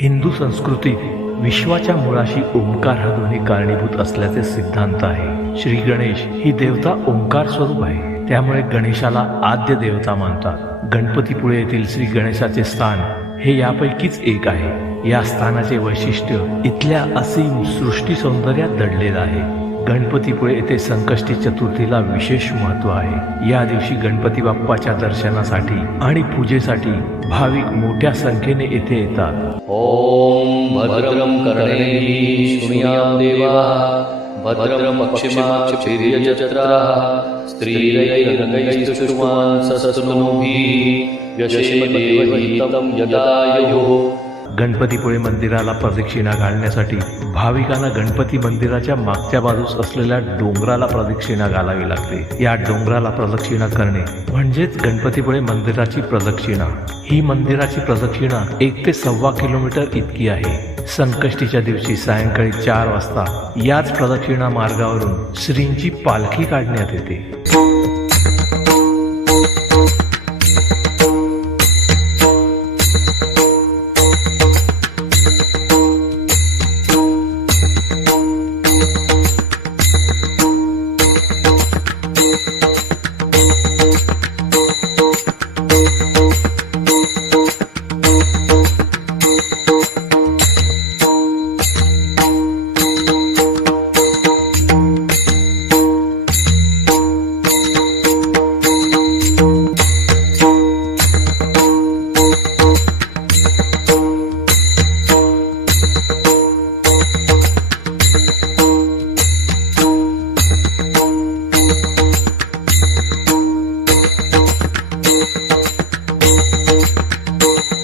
हिंदू संस्कृतीत विश्वाच्या मुळाशी ओंकार हा ध्वनी कारणीभूत असल्याचे सिद्धांत आहे। श्री गणेश ही देवता ओंकार स्वरूप आहे, त्यामुळे गणेशाला आद्य देवता मानतात। गणपतीपुळे येथील श्री गणेशाचे स्थान हे यापैकीच एक आहे। या स्थानाचे वैशिष्ट्य इथल्या असीम सृष्टी सौंदर्यात दडलेलं आहे। गणपतीपुळे येथे संकष्टी चतुर्थीला विशेष महत्त्व आहे। या दिवशी गणपती बाप्पाच्या दर्शनासाठी आणि पूजेसाठी भाविक मोठ्या संख्येने येथे येतात। ओम भद्रं कर्णेभिः शृणुयाम देवाः भद्रं पश्चिमाक्षभिर्यजत्राः स्त्रीरैरङ्गैस्तुष्टुवान् सस्तनूभिः व्यशेम देवहितं यदायुः। गणपतीपुळे मंदिराला प्रदक्षिणा घालण्यासाठी भाविकांना गणपती मंदिराच्या मागच्या बाजूस असलेल्या डोंगराला प्रदक्षिणा घालावी लागते। या डोंगराला प्रदक्षिणा करणे म्हणजेच गणपतीपुळे मंदिराची प्रदक्षिणा। ही मंदिराची प्रदक्षिणा 1 ते 1.25 किलोमीटर इतकी आहे। संकष्टीच्या दिवशी सायंकाळी 4 वाजता याच प्रदक्षिणा मार्गावरून श्रींची पालखी काढण्यात येते।